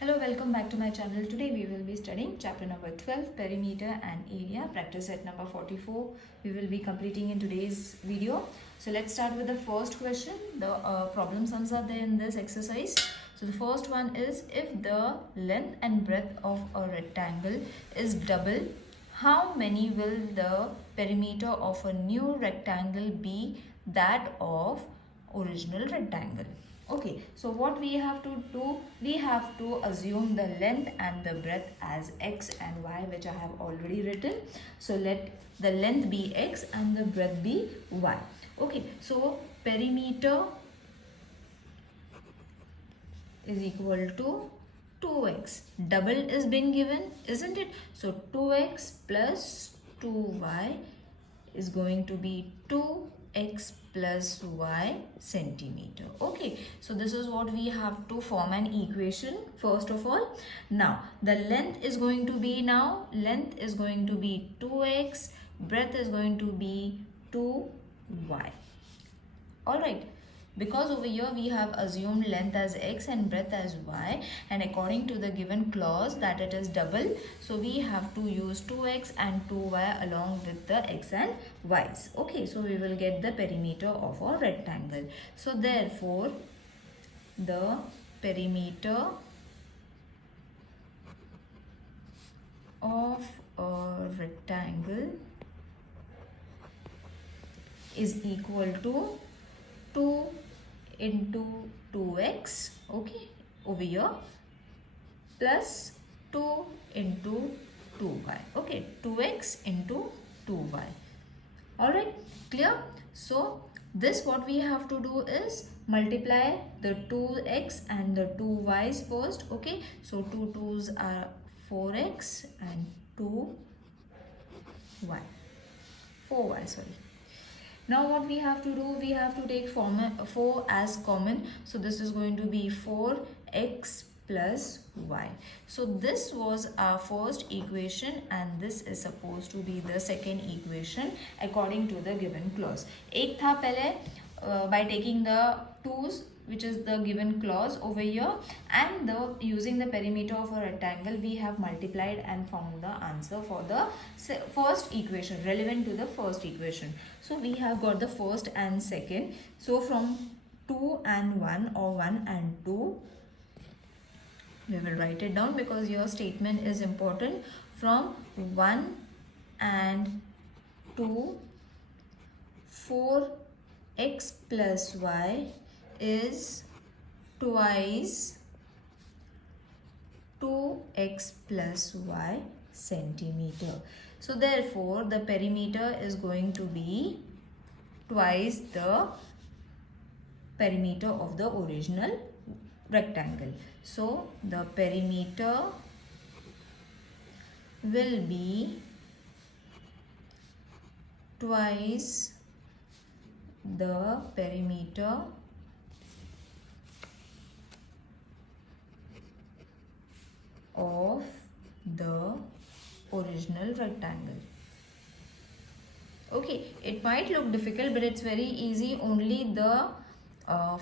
Hello, welcome back to my channel. Today we will be studying chapter number 12, perimeter and area, practice set number 44. We will be completing in today's video. So let's start with the first question. The problem sums are there in this exercise. So the first one is, if the length and breadth of a rectangle is double, how many will the perimeter of a new rectangle be that of original rectangle? Okay, so what we have to do, we have to assume the length and the breadth as x and y, which I have already written. So let the length be x and the breadth be y. Okay, so perimeter is equal to 2x. Double is been given, isn't it? So 2x plus 2y is going to be 2x plus y centimeter. Okay, so this is what we have to form an equation first of all. Now the length is going to be, length is going to be 2x, breadth is going to be 2y. All right, because over here we have assumed length as x and breadth as y, and according to the given clause that it is double, so we have to use 2x and 2y along with the x and y's. Okay, so we will get the perimeter of our rectangle. So therefore the perimeter of a rectangle is equal to 2 into 2x, okay, over here, plus 2 into 2y, okay, 2x into 2y. All right, clear? So this what we have to do is multiply the 2x and the 2y's first, okay. So 2 2's are 4x and 2y, 4y, sorry. Now what we have to do, we have to take 4 as common. So this is going to be 4x plus y. So this was our first equation and this is supposed to be the second equation according to the given clause. एक था पहले by taking the 2's, which is the given clause over here, and using the perimeter of a rectangle we have multiplied and found the answer for the first equation relevant to the first equation. So we have got the first and second. So from 2 and 1 or 1 and 2, we will write it down because your statement is important. From 1 and 2, 4x plus y is twice 2x plus y centimeter. So therefore the perimeter is going to be twice the perimeter of the original rectangle. So the perimeter will be twice the perimeter of the original rectangle. Okay, it might look difficult but it's very easy. Only the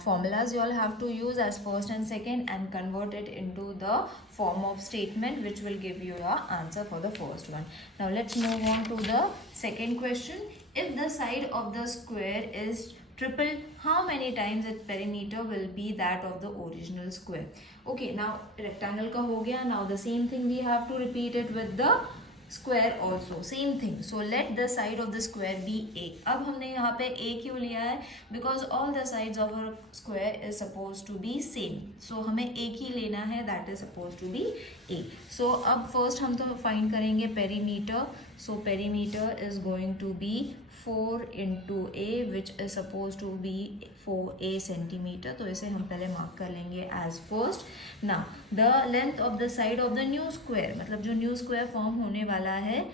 formulas you all have to use as first and second and convert it into the form of statement, which will give you your answer for the first one. Now let's move on to the second question. If the side of the square is triple, how many times its perimeter will be that of the original square? Okay, now rectangle ka ho gaya. Now the same thing we have to repeat it with the square also, same thing. So let the side of the square be a. अब हमने यहाँ पे a क्यों लिया है? Because all the sides of a square is supposed to be same. So हमें एक ही लेना है, that is supposed to be a. So अब first हम तो find करेंगे perimeter. So perimeter is going to be 4 into a, which is supposed to be 4a centimeter. तो इसे हम पहले mark कर लेंगे as first. Now the length of the side of the new square, मतलब जो new square form होने वाला है,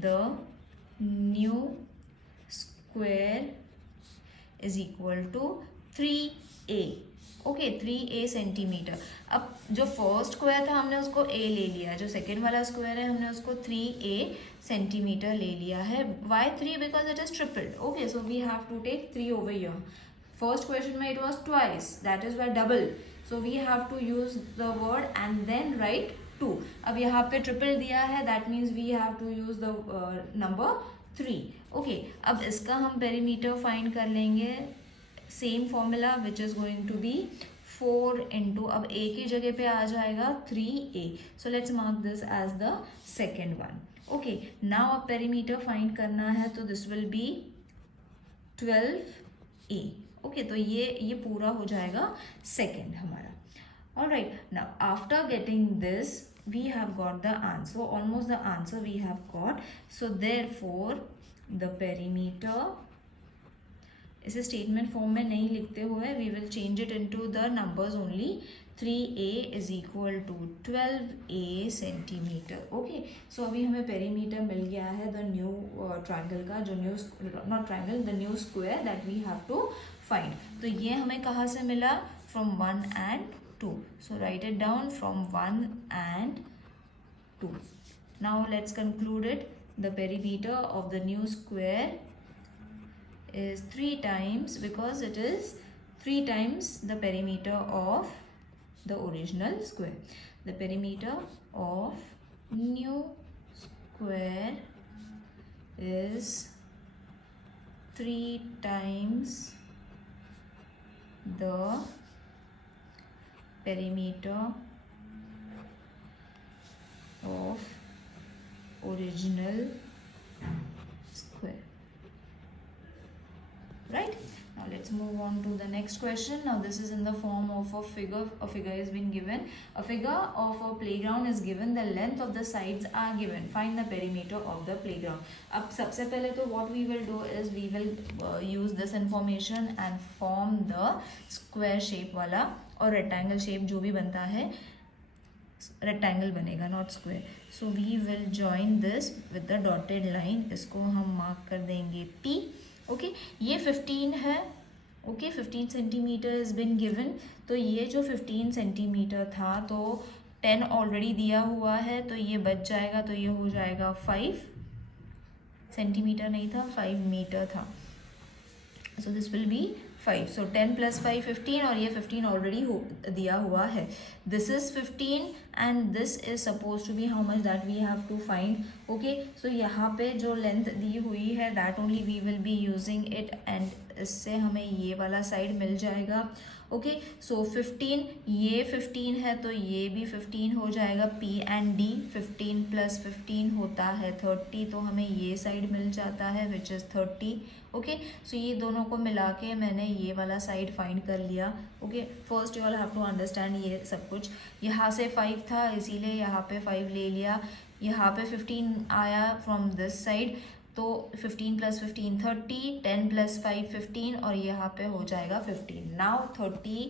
the new square is equal to 3a. Okay 3a centimetre. अब जो फर्स्ट स्क्वायर था हमने उसको a ले लिया, जो सेकेंड वाला स्क्वायर है हमने उसको 3a सेंटीमीटर ले लिया है. Why 3? Because it is tripled. Okay, so we have to take 3 over here. First question में it was twice, that is why double. So we have to use the word and then write 2. अब यहाँ पे triple दिया है, that means we have to use the number 3. Okay, अब इसका हम perimeter find कर लेंगे. Same formula which is going to be 4 into, अब a की जगह पे आ जाएगा 3a. So let's mark this as the second one. Okay, now अब पेरीमीटर फाइंड करना है, तो this will be 12a. Okay, तो ये पूरा हो जाएगा सेकेंड हमारा. Alright, now after getting this we have got the answer, almost the answer we have got. So therefore the perimeter, इसे स्टेटमेंट फॉर्म में नहीं लिखते हुए we will change it into the numbers only. 3a is equal to 12a centimetre. Okay, so अभी हमें perimeter मिल गया है the new triangle का, जो new not triangle, the new square that we have to find. तो ये हमें कहाँ से मिला? From 1 and 2. So write it down from 1 and 2. Now let's conclude it. The perimeter of the new square is 3 times, because it is 3 times the perimeter of the original square. The perimeter of new square is 3 times the perimeter of original square. Right? Now let's move on to the next question. Now this is in the form of a figure. A figure has been given. A figure of a playground is given. The length of the sides are given. Find the perimeter of the playground. अब सबसे पहले तो what we will do is we will use this information and form the square shape वाला, और rectangle shape जो भी बनता है rectangle बनेगा, not square. So we will join this with the dotted line. इसको हम mark कर देंगे P. ओके, ये 15 है. Okay, 15 centimetre is been given. तो ये जो 15 सेंटीमीटर था, तो 10 ऑलरेडी दिया हुआ है, तो ये बच जाएगा. तो ये हो जाएगा 5 सेंटीमीटर नहीं था, 5 मीटर था. So this will be 5. सो 10 + 5 15, और ये 15 ऑलरेडी दिया हुआ है. This is 15 and this is suppose to be how much that we have to find. Okay, so यहाँ पे जो लेंथ दी हुई है that only we will be using it, and इससे हमें ये वाला साइड मिल जाएगा. ओके, सो 15, ये 15 है, तो ये भी 15 हो जाएगा. P and D, 15 + 15 होता है 30, तो हमें ये साइड मिल जाता है विच इज़ 30. ओके, सो ये दोनों को मिला के मैंने ये वाला साइड फाइंड कर लिया. Okay, first you all have to understand ये सब कुछ. यहाँ से 5 था, इसीलिए यहाँ पे 5 ले लिया. यहाँ पे 15 आया फ्रॉम दिस साइड, तो 15 + 15 30, 10 + 5 15, और यहाँ पे हो जाएगा 15. Now 30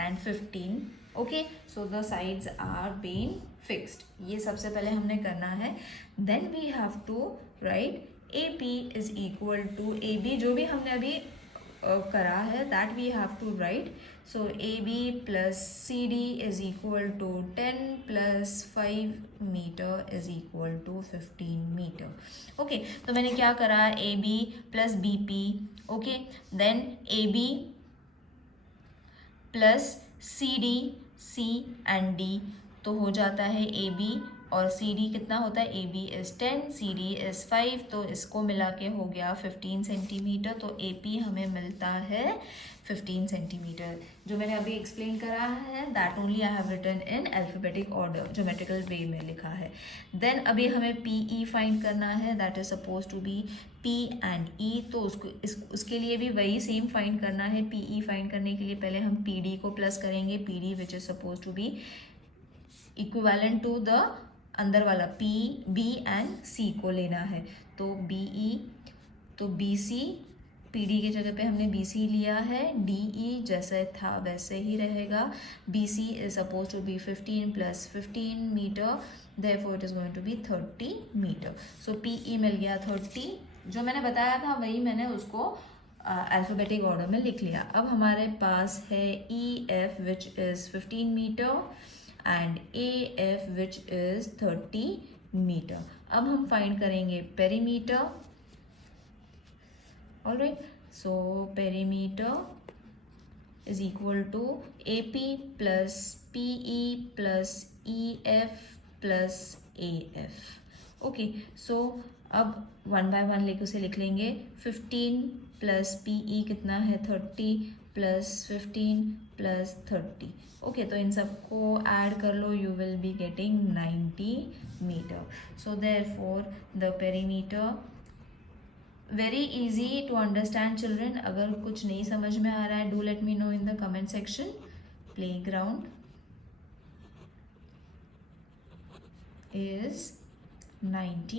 and 15. Okay, so the sides are been fixed. ये सबसे पहले हमने करना है. Then we have to write AP is equal to AB, जो भी हमने अभी करा है that we have to write. So AB + CD is equal to 10 + 5 metre is equal to 15 metre. Okay, तो मैंने क्या करा? AB + BP. Okay, then AB + CD, C and D, तो हो जाता है AB, और CD कितना होता है? AB is 10, CD is 5, तो इसको मिला के हो गया 15 सेंटीमीटर. तो AP हमें मिलता है 15 सेंटीमीटर. जो मैंने अभी एक्सप्लेन करा है that only I have written in alphabetic order, geometrical way में लिखा है. देन अभी हमें PE फाइंड करना है, that is suppose to be P and E. तो उसके लिए भी वही सेम फाइंड करना है. PE फाइंड करने के लिए पहले हम PD को प्लस करेंगे. PD which is suppose to be equivalent to the अंदर वाला P, B एंड C को लेना है. तो BE, तो BC, PD की जगह पे हमने BC लिया है. DE जैसे था वैसे ही रहेगा. BC is suppose to be 15 + 15 metre, therefore it is going to be 30 metre. So PE मिल गया 30. जो मैंने बताया था वही मैंने उसको अल्फाबेटिक ऑर्डर में लिख लिया. अब हमारे पास है EF which is 15 metre and AF which is 30 metre. अब हम फाइंड करेंगे perimeter. Alright, so perimeter is equal to AP plus PE plus EF plus AF. Okay so अब 1 by 1 लेके उसे लिख लेंगे. 15 प्लस PE कितना है 30 प्लस 15 प्लस 30. ओके तो इन सबको ऐड कर लो, you will be getting 90 metre. So therefore the perimeter, very easy to understand children. अगर कुछ नहीं समझ में आ रहा है, do let me know in the comment section. Playground is 90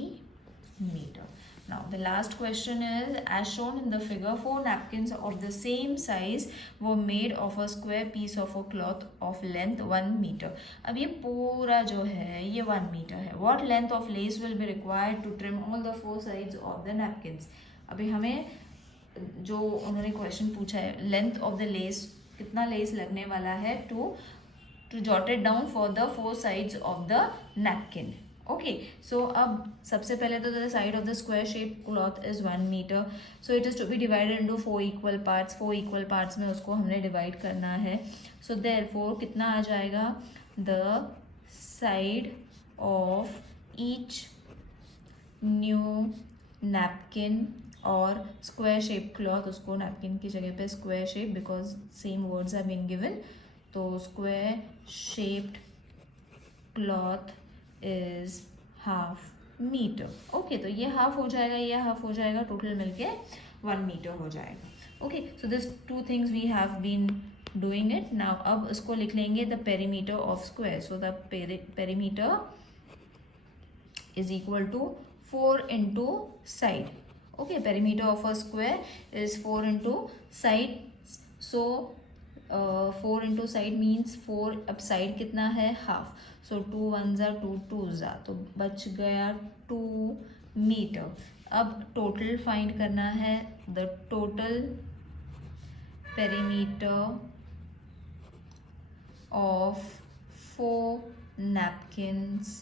meter. Now the last question is, as shown in the figure, 4 napkins of the same size were made of a square piece of a cloth of length 1 meter. अब ये पूरा जो है ये 1 meter है. What length of lace will be required to trim all the 4 sides of the napkins? अभी हमें जो उन्होंने क्वेश्चन पूछा है, लेंथ ऑफ द लेस, कितना लेस लगने वाला है to jot it down for the 4 sides of the napkin. Okay, so अब सबसे पहले तो the side of the square shaped cloth is 1 meter, so it is to be divided into 4 equal parts. 4 equal parts में उसको हमने divide करना है. So therefore कितना आ जाएगा, the side of each new napkin और square shaped cloth, उसको napkin की जगह पे square shape because same words have been given. तो square shaped cloth is half meter. Okay तो ये हाफ हो जाएगा, ये हाफ हो जाएगा, टोटल मिलके 1 मीटर हो जाएगा. Okay so this 2 things we have been doing it. Now अब इसको लिख लेंगे the perimeter of square. So the perimeter is equal to 4 into side. Okay perimeter of a square is 4 into side. सो 4 into side means 4. अब side कितना है, half. सो 2 1 ज़ा 2 2 ज़ा, तो बच गया 2 मीटर. अब टोटल फाइंड करना है, the total perimeter of 4 napkins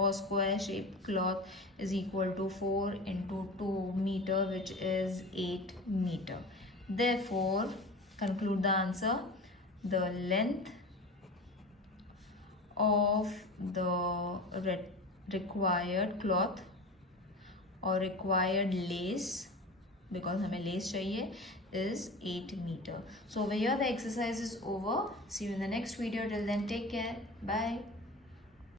or square shaped cloth is equal to 4 into 2 meter, which is 8 meter. Therefore conclude the answer. The length of the required cloth or required lace, because हमें lace चाहिए, is 8 meter. So over here the exercise is over. See you in the next video. Till then, take care. Bye.